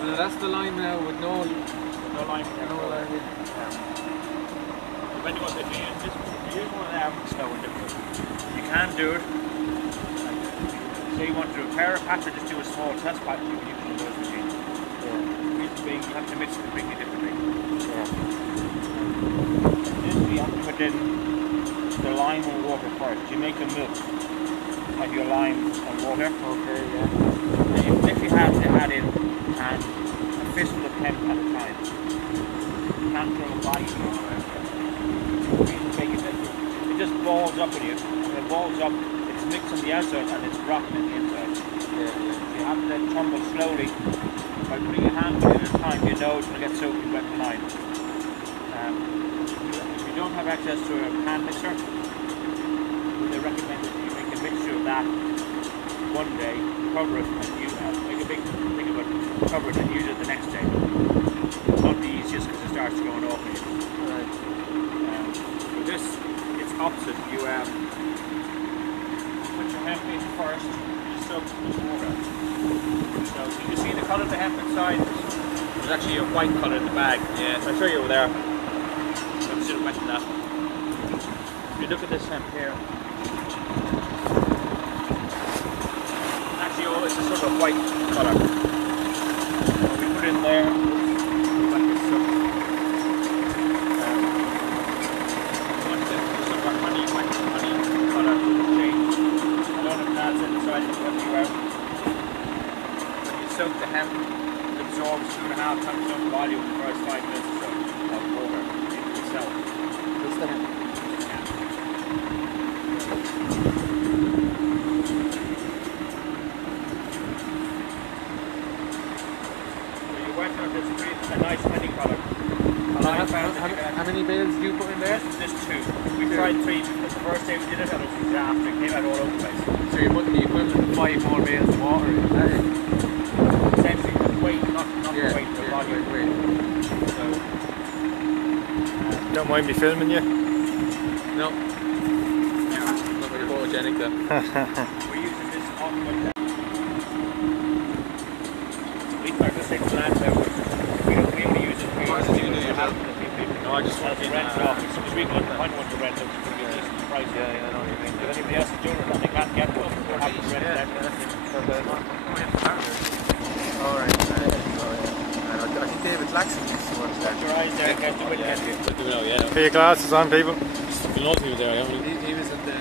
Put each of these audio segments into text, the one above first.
Well, that's the line now with no line. Depending on what they use, if you use one of them, it's no different. You can do it. Say you want to repair a patch or just do a small test patch, you can use one of those machines. Yeah. It's big, you have to mix it completely differently. Yeah. This you have to put in the lime and water first. You make a milk of your lime and water. Okay, yeah. And you literally have to add in and a fistful of hemp at a time. You can't throw a body in it just balls up in you. When it balls up, it's mixed on the outside and it's rocking in the inside. Yeah. You have to tumble slowly. By putting your hand in at a time, you know it's going to get soaking wet and lime. If you don't have access to a hand mixer, they recommend that you make a mixture of that one day, cover it, and you make a big thing of it, cover it, and use it the next day. It's not the easiest because it starts going off on you. Right. But this, it's opposite. You put your hemp in first, you soak it with water. So you can see the colour of the hemp inside. There's actually a white colour in the bag. Yeah. I'll show you over there. Let's see wet that. If you look at this hemp here. Actually, it's a sort of white colour. We put it in there. Like this stuff. Sort of a honey colour change. I don't have pads inside it anywhere. Soak the hemp, it absorbs 2.5 times the volume in the first 5 minutes or so of water into the cell. What's the hemp? Yeah. So you wet out this a nice honey colour. How many bales do you put in there? This 2. We tried 3 because the first day we did it and it was a disaster. It came out all over the place. So you're putting the equivalent of 5 more bales of water in, is that it? Weight, not the weight, the volume. Weight. So, don't mind me filming you? No. Not very photogenic though. We're using this on the leaf like this thing, plants out. We only use it. No, I just want to rent it off. Because we couldn't find one to rent it, it's going to be a decent price. Yeah, I know what you mean. If anybody else is doing it and they can't get one, we're happy to rent it out. Alright, I think David Laxon used to watch that. Shut your eyes there, get the wind at you. Put your glasses on, people. He was at the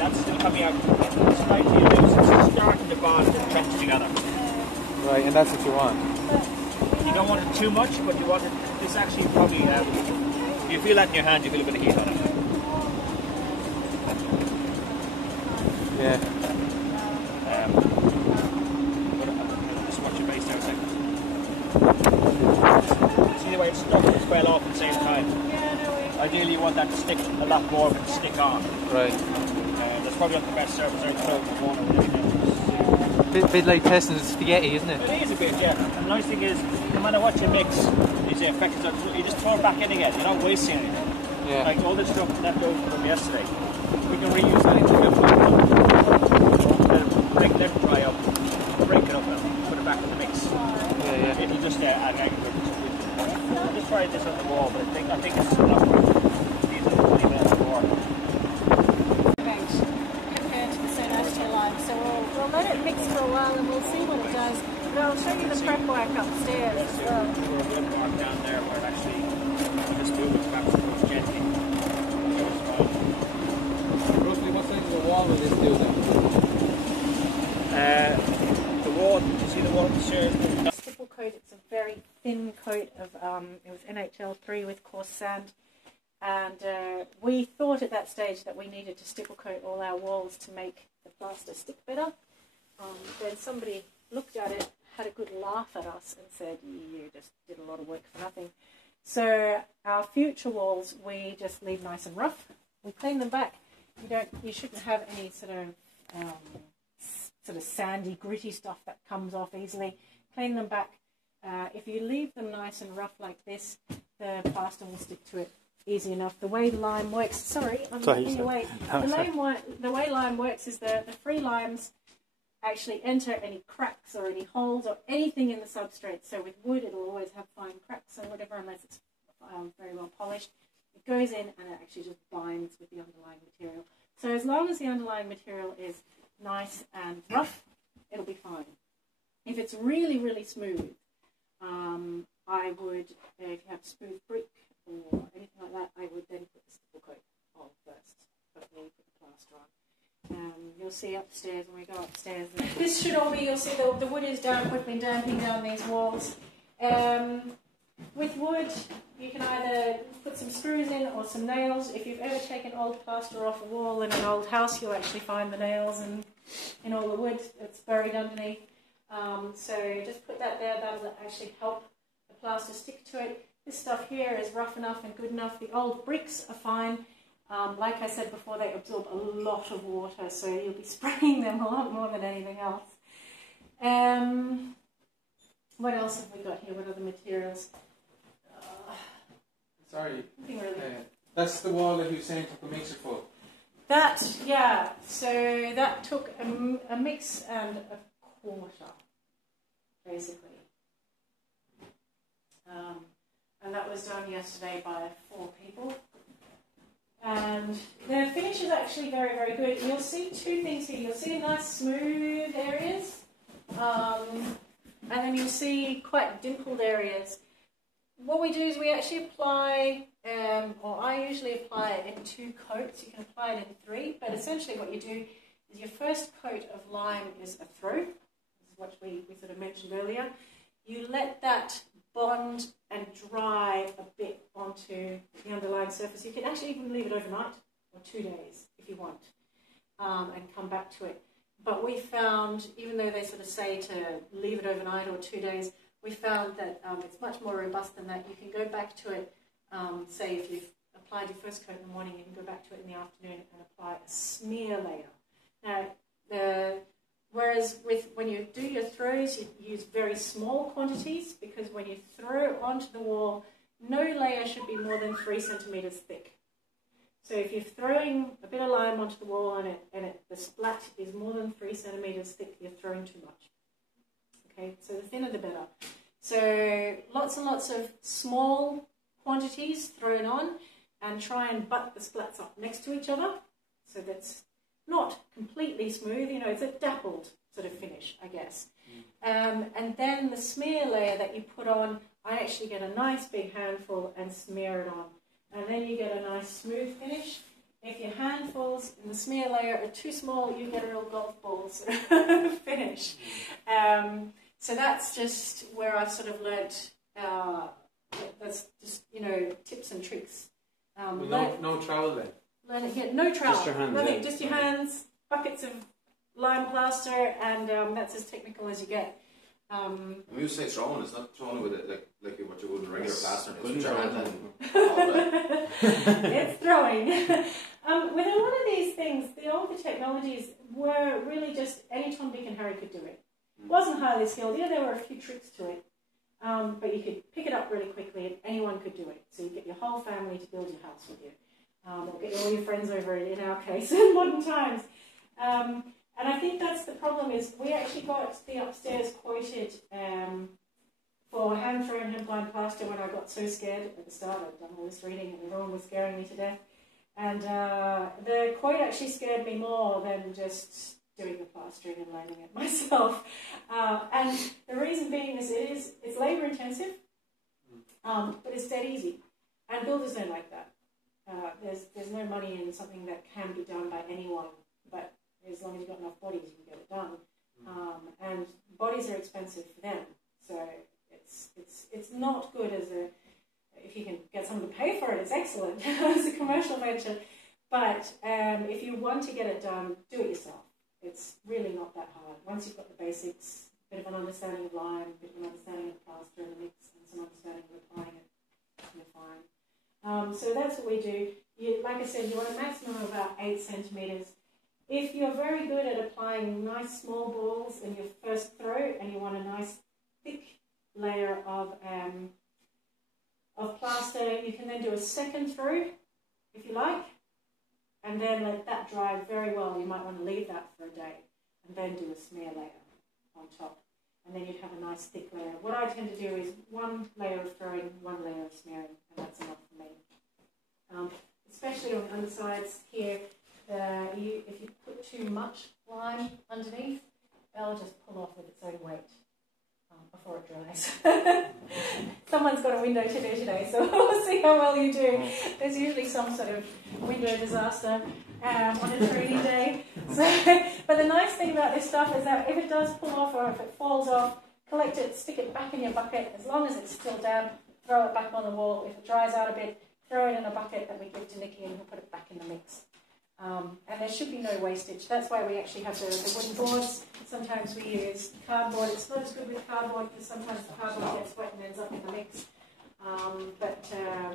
That's still coming out slightly loose. It's starting to bond and trench together. Right, and that's what you want. You don't want it too much, but you want it. This actually probably. You feel that in your hand. You feel a bit of heat on it. Yeah. Just watch your base there a second. See the way it's stuck and fell off at the same time. Ideally, you want that to stick a lot more of it to stick on. Right. That's probably not the best surface. I throw the water. Bit like testing the spaghetti, isn't it? It is a bit, yeah. And the nice thing is, no matter what you mix, these effects, you just throw it back in again. You're not wasting anything. Yeah. Like all this stuff left over from yesterday, we can reuse that into a let it dry up, break it up, and put it back in the mix. Yeah. It'll just add aggregate. I just tried this on the wall, but I think it's enough. These are 20 minutes more. Compared to the Sonostia line, so we'll let it mix for a while and we'll see what it does. But I'll show you the prep work upstairs as well. We're a bit more down there where actually you just move it back gently. Roughly, what size of a wall will this do then? The wall, you see the wall upstairs? Stipple coat, it's a very thin coat of, it was NHL3 with coarse sand. And we thought at that stage that we needed to stipple coat all our walls to make the plaster stick better. Then somebody looked at it, had a good laugh at us and said, you just did a lot of work for nothing. So our future walls, we just leave nice and rough. We clean them back. You shouldn't have any sort of sort of sandy, gritty stuff that comes off easily. Clean them back. If you leave them nice and rough like this, the plaster will stick to it easy enough. The way lime works, sorry, I'm getting away. The way lime works is the free limes actually enter any cracks or any holes or anything in the substrate. So with wood, it'll always have fine cracks or whatever, unless it's very well polished. It goes in and it actually just binds with the underlying material. So as long as the underlying material is nice and rough, it'll be fine. If it's really, really smooth, I would, if you have smooth brick or anything like that, I would then put the stipple coat on first, but then you put the plaster on. You'll see upstairs, when we go upstairs, this should all be, you'll see the wood is down, quickly damping down these walls. With wood, you can either put some screws in or some nails. If you've ever taken old plaster off a wall in an old house, you'll actually find the nails in all the wood that's buried underneath. So just put that there, that'll actually help the plaster stick to it. This stuff here is rough enough and good enough. The old bricks are fine. Like I said before, they absorb a lot of water, so you'll be spraying them a lot more than anything else. What else have we got here? What other materials? Sorry. Nothing really. That's the wall that you were saying took a mixer full. That, yeah. So that took a mix and a quarter, basically. And that was done yesterday by 4 people. And the finish is actually very, very good. You'll see 2 things here. You'll see nice smooth areas, and then you'll see quite dimpled areas. What we do is we actually apply, or I usually apply it in 2 coats. You can apply it in 3, but essentially what you do is your first coat of lime is a throw. This is what we sort of mentioned earlier. You let that bond and dry a bit onto the underlying surface. You can actually even leave it overnight or 2 days if you want, and come back to it. But we found, even though they sort of say to leave it overnight or 2 days, we found that it's much more robust than that. You can go back to it, say if you've applied your first coat in the morning, you can go back to it in the afternoon and apply a smear layer. Now, whereas when you do your throws, you use very small quantities, because when you throw onto the wall, no layer should be more than 3 centimetres thick. So if you're throwing a bit of lime onto the wall and the splat is more than 3 centimetres thick, you're throwing too much. Okay, so the thinner the better. So lots and lots of small quantities thrown on, and try and butt the splats up next to each other, so that's not completely smooth, you know, it's a dappled sort of finish, I guess. And then the smear layer that you put on, I actually get a nice big handful and smear it on. And then you get a nice smooth finish. If your handfuls in the smear layer are too small, you get a real golf ball sort of finish. So that's just where I've sort of learnt, that's just, you know, tips and tricks. No trowel then? No trowel, just your hands, nothing, just your hands, buckets of lime plaster, and that's as technical as you get. When you say throwing, it's not throwing with it like what you would in regular plaster. It's with your hand It's throwing. With a lot of these things, the older technologies were really just any Tom, Dick and Harry could do it. It wasn't highly skilled. Yeah, there were a few tricks to it, but you could pick it up really quickly and anyone could do it. So you get your whole family to build your house with you. Or get all your friends over it, in our case, in modern times. And I think that's the problem, is we actually got the upstairs quoted for hand-thrown hemp-lined plaster when I got so scared at the start. I'd done all this reading and everyone was scaring me to death. And the quote actually scared me more than just doing the plastering and lining it myself. And the reason being is it's labour-intensive, but it's dead easy. And builders don't like that. There's no money in something that can be done by anyone, but as long as you've got enough bodies, you can get it done. And bodies are expensive for them, so it's not good as if you can get someone to pay for it, it's excellent as a commercial venture. But if you want to get it done, do it yourself. It's really not that hard. Once you've got the basics, a bit of an understanding of lime, a bit of an understanding of plaster and the mix, and some understanding of applying it, you're fine. So that's what we do. Like I said, you want a maximum of about 8 centimetres. If you're very good at applying nice small balls in your first throw and you want a nice thick layer of plaster, you can then do a second throw if you like, and then let that dry very well. You might want to leave that for a day and then do a smear layer on top, and then you'd have a nice thick layer. What I tend to do is one layer of throwing, one layer of smearing, and that's enough for me. Especially on the undersides here, if you put too much lime underneath, they'll just pull off with its own weight before it dries. Someone's got a window to do today, so we'll see how well you do. There's usually some sort of window disaster on a training day. So, but the nice thing about this stuff is that if it does pull off or if it falls off, collect it, stick it back in your bucket. As long as it's still damp, throw it back on the wall. If it dries out a bit, throw it in a bucket that we give to Nikki and we'll put it back in the mix. And there should be no wastage. That's why we actually have the wooden boards. Sometimes we use cardboard. It's not as good with cardboard because sometimes the cardboard gets wet and ends up in the mix. But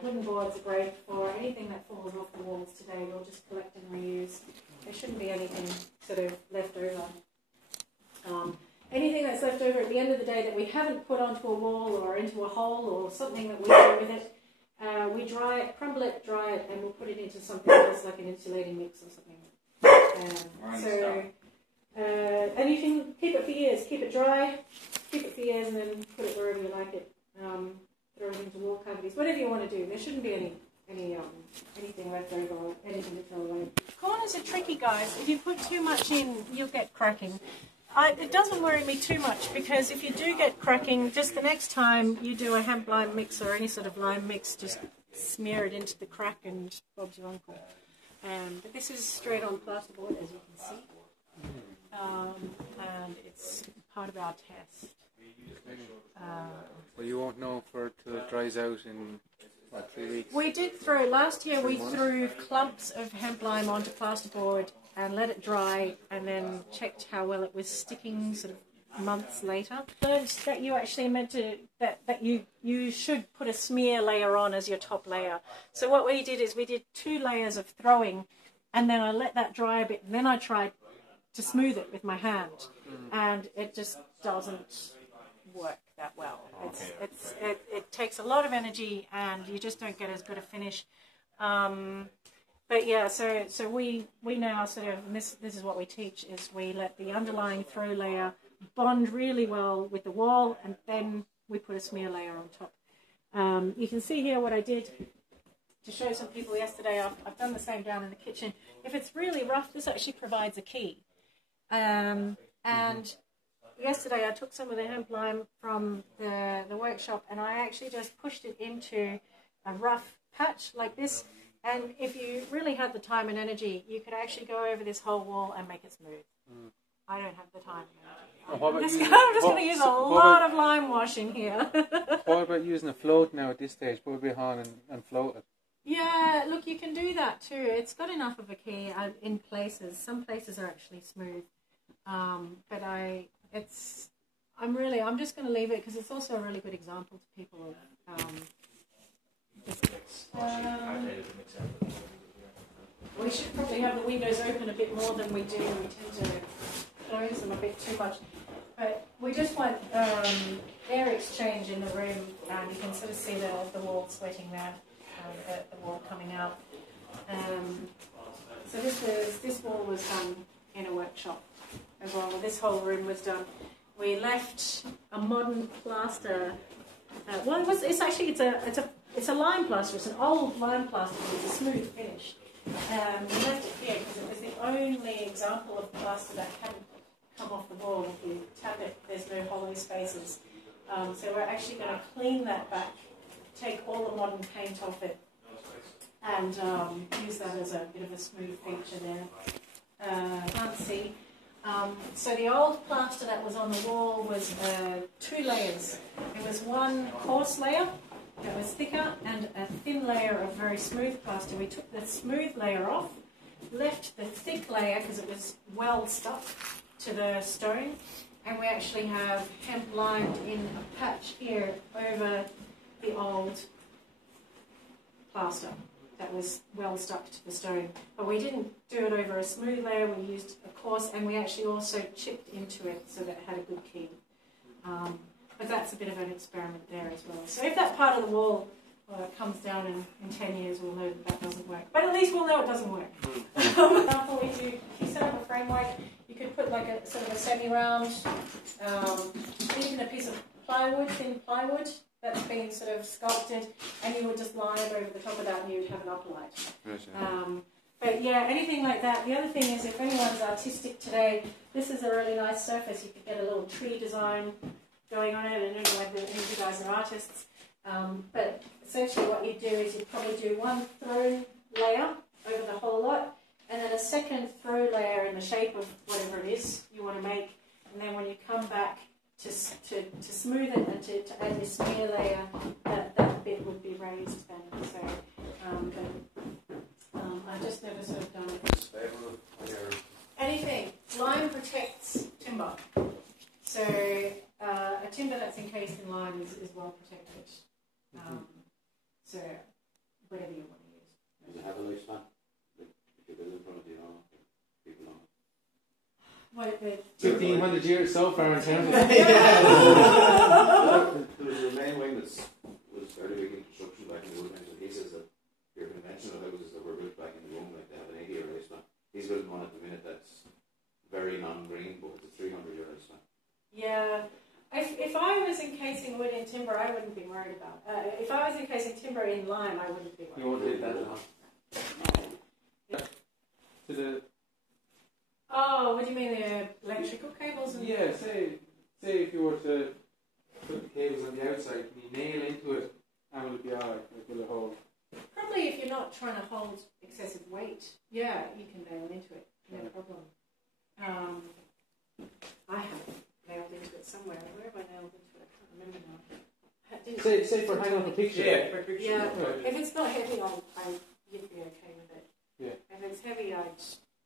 wooden boards are great for anything that falls off the walls today. We'll just collect and reuse. There shouldn't be anything sort of left over. Anything that's left over at the end of the day that we haven't put onto a wall or into a hole or something that we do with it, we dry it, crumble it, dry it, and we'll put it into something else like an insulating mix or something. And you can keep it for years. Keep it dry, keep it for years, and then put it wherever you like it. Throw it into wall cavities, whatever you want to do. There shouldn't be anything left over or anything to throw away. Corners are tricky, guys. If you put too much in, you'll get cracking. It doesn't worry me too much because if you do get cracking, just the next time you do a hemp lime mix or any sort of lime mix, just smear it into the crack and Bob's your uncle. But this is straight on plasterboard, as you can see. And it's part of our test. Well, you won't know for till it dries out in, what, 3 weeks? We did throw, last year we threw clumps of hemp lime onto plasterboard and let it dry and then checked how well it was sticking sort of months later. Learned that you actually meant to, that you should put a smear layer on as your top layer. So what we did is we did 2 layers of throwing and then I let that dry a bit and then I tried to smooth it with my hand and it just doesn't work that well. It takes a lot of energy and you just don't get as good a finish. But yeah, so we now sort of, and this is what we teach, is we let the underlying throw layer bond really well with the wall and then we put a smear layer on top. You can see here what I did to show some people yesterday. I've done the same down in the kitchen. If it's really rough, this actually provides a key. And yesterday I took some of the hemp lime from the workshop and I actually just pushed it into a rough patch like this. And if you really had the time and energy, you could actually go over this whole wall and make it smooth. I don't have the time and energy. I'm just going to use a lot of lime washing here. What about using a float now at this stage? Put it behind and float it. Yeah, look, you can do that too. It's got enough of a key in places. Some places are actually smooth. But I'm just going to leave it because it's also a really good example to people of we should probably have the windows open a bit more than we do. We tend to close them a bit too much. But we just want air exchange in the room, and you can sort of see the wall sweating there, the wall coming out. So this wall was done in a workshop as well. This whole room was done. We left a modern plaster. It's a lime plaster. It's an old lime plaster. It's a smooth finish. We left it here because it was the only example of plaster that hadn't come off the wall. If you tap it, there's no hollow spaces. So we're actually going to clean that back, take all the modern paint off it, and use that as a bit of a smooth feature there. Can't see. So the old plaster that was on the wall was 2 layers. There was one coarse layer that was thicker and a thin layer of very smooth plaster. We took the smooth layer off, left the thick layer because it was well stuck to the stone, and we actually have hemp limed in a patch here over the old plaster. that was well stuck to the stone. But we didn't do it over a smooth layer, we used a coarse, and we actually also chipped into it so that it had a good key. But that's a bit of an experiment there as well. So if that part of the wall comes down in 10 years, we'll know that doesn't work. But at least we'll know it doesn't work. For example, if you set up a framework, you could put like a sort of a semi-round, even a piece of plywood, thin plywood, that's been sort of sculpted, and you would just line it over the top of that and you'd have an uplight. But yeah, anything like that. The other thing is, if anyone's artistic today, this is a really nice surface. You could get a little tree design going on it. I don't know whether any of you guys are artists. But essentially what you do is you probably do one through layer over the whole lot, and then a second through layer in the shape of whatever it is you want to make. And then when you come back to smooth it and to add your smear layer, that bit would be raised then. So, I've just never sort of done it. Anything. Lime protects timber. So a timber that's encased in lime is well protected. So whatever you want to use. Does it have a lifespan? Like, if you build in front of you, people know. What, 1,500 years so far in town. There was a main wing that was fairly big in construction back in the old days, and he says that your conventional houses that were built back in the Rome, like they have an 80-year lifespan. He's building one at the minute that's very non-green, but it's a 300-year lifespan. Yeah. If I was encasing wood in timber, I wouldn't be worried about it. If I was encasing timber in lime, I wouldn't be worried. You won't do that at all. To the... Oh, what do you mean, the electrical cables? And Yeah, say if you were to put the cables on the outside, can you nail into it and will it be alright? Like, will it hold? Probably if you're not trying to hold excessive weight, yeah, you can nail into it, no problem. I have nailed into it somewhere. Where have I nailed into it? I can't remember now. Say for hanging up a picture. Yeah. Right. If it's not heavy, you'd be okay with it. Yeah. If it's heavy, I'd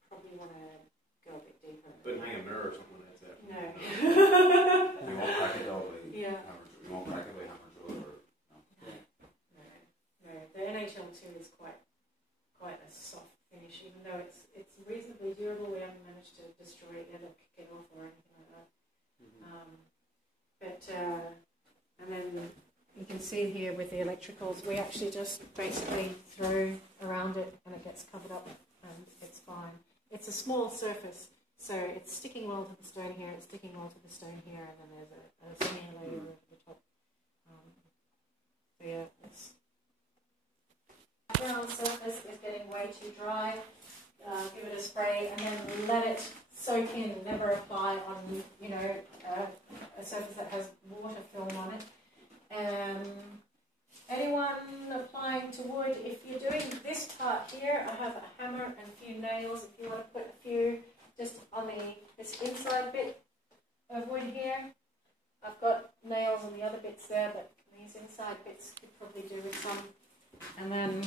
probably want to go a bit deeper. But hang a mirror or something like that. No. You won't crack it though, like Yeah. you won't crack it by hammer drill or No. The NHL2 is quite a soft finish, even though it's reasonably durable. We haven't managed to destroy it yet or kick it off or anything like that. And then you can see here with the electricals, we actually just basically throw around it and it gets covered up and it's fine. It's a small surface, so it's sticking well to the stone here, it's sticking well to the stone here, and then there's a smear layer over the top. So yeah, it's ground surface is getting way too dry. Give it a spray and then let it soak in. Never apply on a surface that has water film on it. Anyone applying to wood, if you're doing this part here, I have a hammer and a few nails. If you want to put a few just on this inside bit of wood here, I've got nails on the other bits there, but these inside bits could probably do with some. And then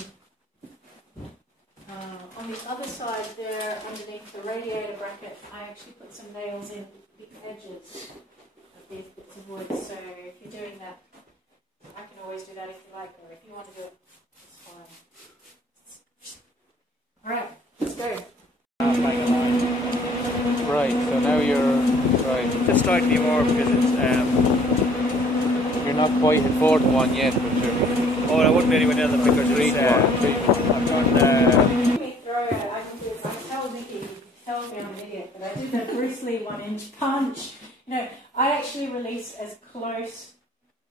on the other side there, underneath the radiator bracket, I actually put some nails in the edges of these bits of wood. So if you're doing that, I can always do that if you like, or if you want to do it, it's fine. Alright, let's go. Right, so now you're... Right. Just slightly more because it's... You're not quite at 4 to 1 yet, but you're... Oh, I wouldn't be anywhere near them because 3 to 1. I've done... I can tell Nikki, tells me I'm an idiot, but I did the Bruce Lee 1-inch punch. I actually release as close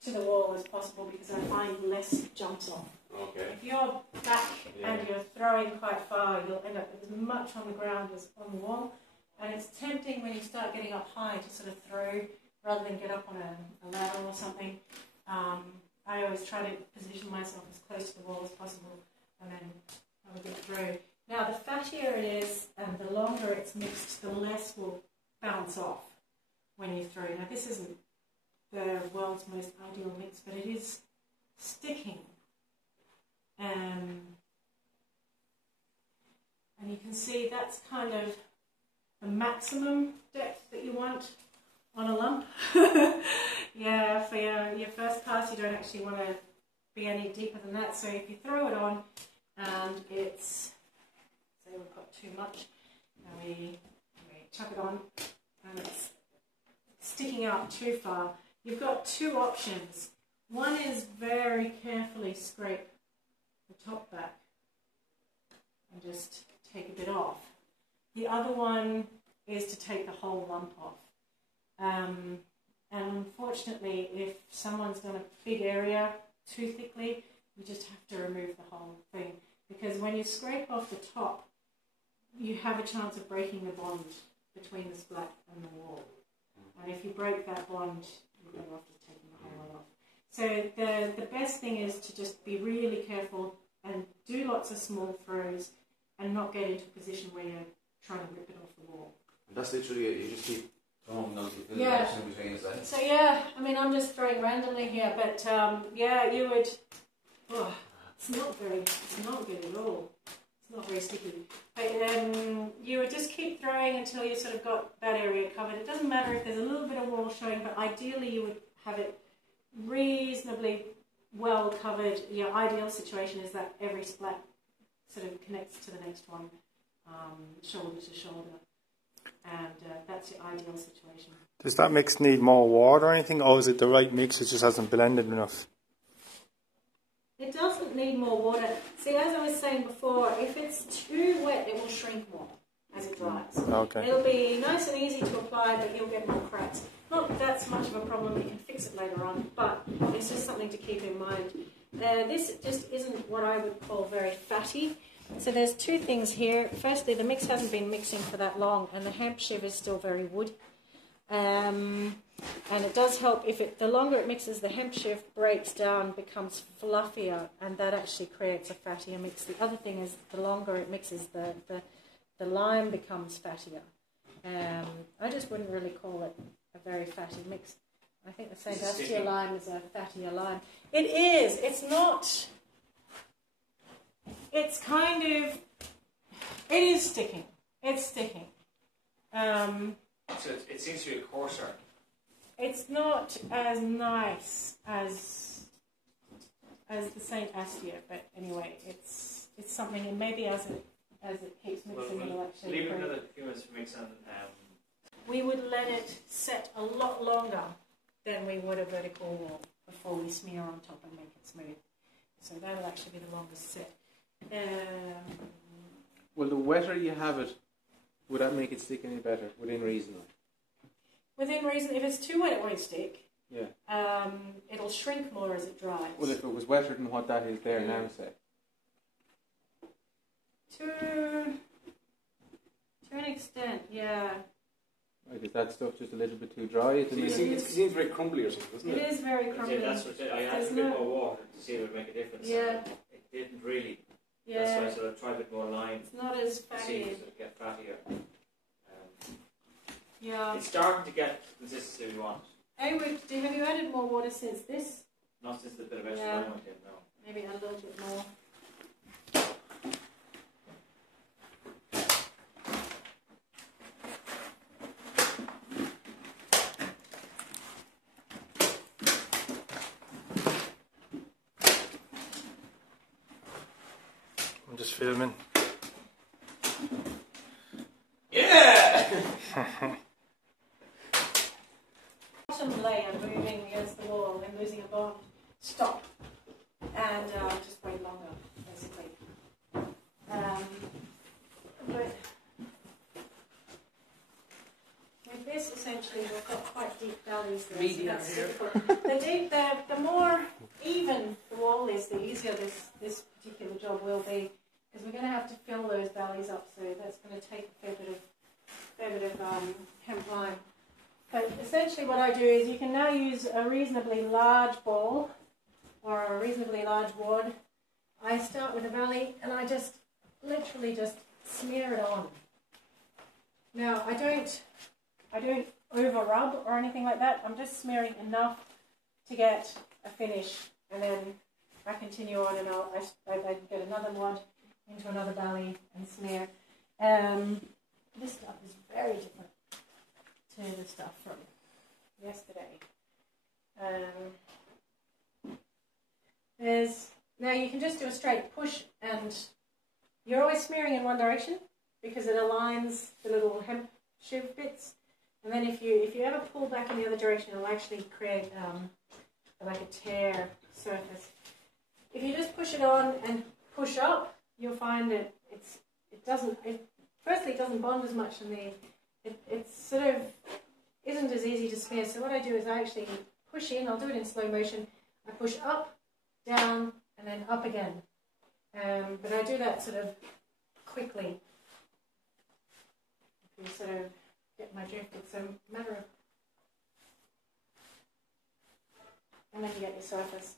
to the wall as possible because I find less jumps off. okay. If you're back and you're throwing quite far, you'll end up with as much on the ground as on the wall. And it's tempting when you start getting up high to sort of throw rather than get up on a ladder or something. I always try to position myself as close to the wall as possible and then I would get through. Now the fattier it is and the longer it's mixed, the less will bounce off when you throw. Now this isn't the world's most ideal mix, but it is sticking. And you can see that's kind of the maximum depth that you want on a lump. Yeah, for your first pass you don't actually want to be any deeper than that. So if you throw it on, and it's, say we've got too much, and we chuck it on, and it's sticking out too far. You've got two options. One is very carefully scrape the top back and just take a bit off. The other one is to take the whole lump off. And unfortunately, if someone's done a big area too thickly, you just have to remove the whole thing. Because when you scrape off the top, you have a chance of breaking the bond between the splat and the wall. And if you break that bond, you're better off just taking the whole lot off. So the best thing is to just be really careful and do lots of small throws and not get into a position where you're trying to rip it off the wall. And that's literally it. You just keep throwing those in between, is that? So yeah, I mean, I'm just throwing randomly here, but yeah, you would. Oh, it's not good at all. It's not very sticky. But you would just keep throwing until you sort of got that area covered. It doesn't matter if there's a little bit of wall showing, but ideally you would have it reasonably well covered. Your ideal situation is that every splat sort of connects to the next one, shoulder to shoulder, and that's your ideal situation. Does that mix need more water or anything, or is it the right mix, it just hasn't blended enough? It doesn't need more water. See, as I was saying before, if it's too wet, it will shrink more as it dries. Okay. It'll be nice and easy to apply, but you'll get more cracks. Not that that's much of a problem, you can fix it later on, but it's just something to keep in mind. This just isn't what I would call very fatty. So there's two things here. Firstly, the mix hasn't been mixing for that long, and the hemp shiv is still very woody. And it does help if the longer it mixes, the hemp shiv breaks down, becomes fluffier, and that actually creates a fattier mix. The other thing is the longer it mixes, the lime becomes fattier. I just wouldn't really call it a very fatty mix. I think the St. Astia lime is a fattier lime. It is. It's not. It's kind of. It is sticking. It's sticking. So it seems to be a coarser. It's not as nice as the St. Astia, but anyway, it's something, and maybe as it keeps mixing, it'll actually leave it improve. another few minutes to mix on. We would let it set a lot longer than we would a vertical wall before we smear on top and make it smooth. So that'll actually be the longest set. Well, the wetter you have it, would that make it stick any better, within reason? Within reason, if it's too wet, it won't stick. Yeah. It'll shrink more as it dries. Well, if it was wetter than what that is there now, say. To an extent, yeah. Like, is that stuff just a little bit too dry? It seems very crumbly or something, doesn't it? It is very crumbly. That's what I added a bit more water to see if it would make a difference. Yeah. It didn't really. Yeah. That's why I sort of tried a bit more lime. It's not as See fatty. if it would get fattier. Yeah. It's starting to get the consistency we want. Have you added more water since this? Not since the bit of extra Yeah. lime went in, no. Maybe add a little bit more. I'm just filming. Yeah! Bottom layer moving against the wall and losing a bond. Stop. And just wait longer, basically. But with this, essentially, we've got quite deep valleys there. So that's difficult. The more even the wall is, the easier this particular job will be, because we're going to have to fill those valleys up. So that's going to take a fair bit of hemp lime. But essentially, what I do is you can now use a reasonably large ball or a reasonably large wad. I start with a valley and I just literally just smear it on. Now I don't over rub or anything like that. I'm just smearing enough to get a finish, and then I continue on, and I get another wad into another valley and smear. This stuff is very different to the stuff from yesterday. There's Now you can just do a straight push, and you're always smearing in one direction because it aligns the little hemp shiv bits. And then if you ever pull back in the other direction, it'll actually create like a tear surface. If you just push it on and push up, you'll find that it doesn't bond as much, and it sort of isn't as easy to smear. So what I do is I actually push in. I'll do it in slow motion. I push up, down, and then up again. But I do that sort of quickly. If you sort of get my drift, it's a matter of, and then you get your surface,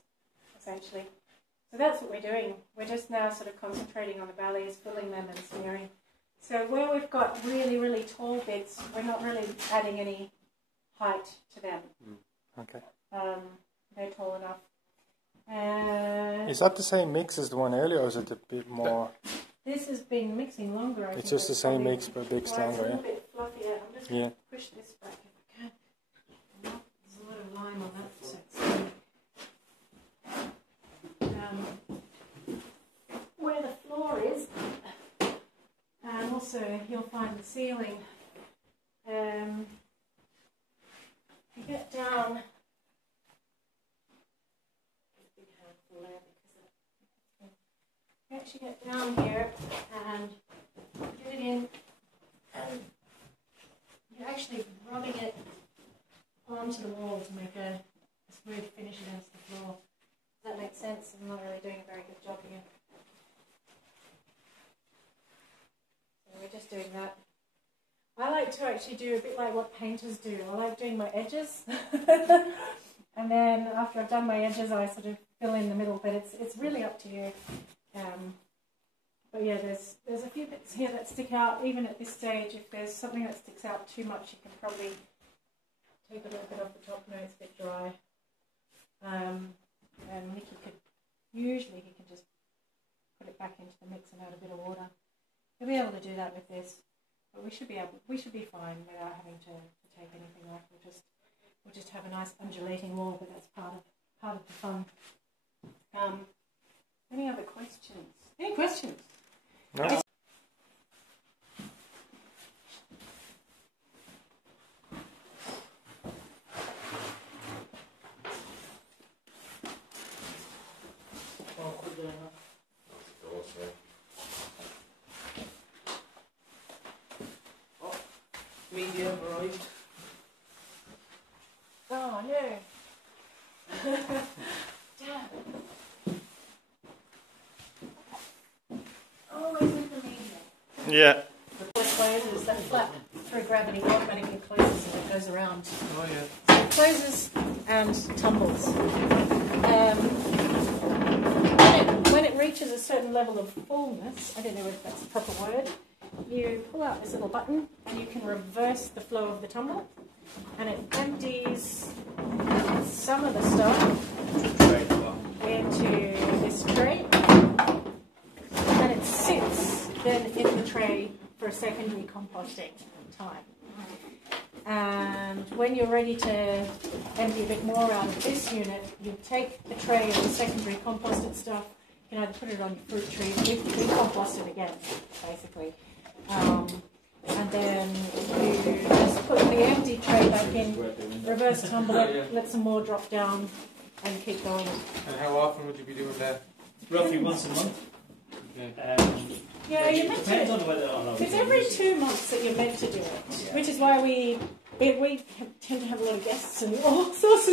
essentially. So that's what we're doing. We're just now sort of concentrating on the valleys, filling them and smearing. So where we've got really, really tall bits, we're not really adding any height to them. Okay. They're tall enough. Is that the same mix as the one earlier, or is it a bit more? This has been mixing longer. It's just the same mix, but a bit stronger. It's a little bit fluffier. I'm just going to push this back if I can. There's a lot of lime on that, so it's where the floor is, and also you'll find the ceiling. You get down. You actually get down here and get it in, and you're actually rubbing it onto the wall to make a smooth finish against the floor. Does that make sense? I'm not really doing a very good job here. So we're just doing that. I like to actually do a bit like what painters do. I like doing my edges. And then after I've done my edges, I sort of fill in the middle, but it's really up to you. But yeah, there's a few bits here that stick out, even at this stage. If there's something that sticks out too much, you can probably take a little bit off the top. No, it's a bit dry. And Nicky usually he can just put it back into the mix and add a bit of water. He'll be able to do that with this, but we should be fine without having to take anything off. We'll just have a nice undulating wall, but that's part of the fun. Any other questions? Any questions? No. Medium arrived. Oh no. Damn. Always with the medium. Yeah. The closes, that flap through gravity automatically closes and it goes around. Oh yeah. So it closes and tumbles. When it reaches a certain level of fullness, I don't know if that's the proper word, you pull out this little button and you can reverse the flow of the tumble, and it empties some of the stuff into this tray, and it sits then in the tray for a secondary composting time. And when you're ready to empty a bit more out of this unit, you take the tray of the secondary composted stuff. You can either put it on your fruit tree, we compost it again, basically. And then you just put the empty tray back in, reverse tumble it, let some more drop down, and keep going. And how often would you be doing that? Roughly once a month. Okay. Yeah, you're meant Depends to. on whether or not It's every 2 months that you're meant to do it, which is why we tend to have a lot of guests and all sorts of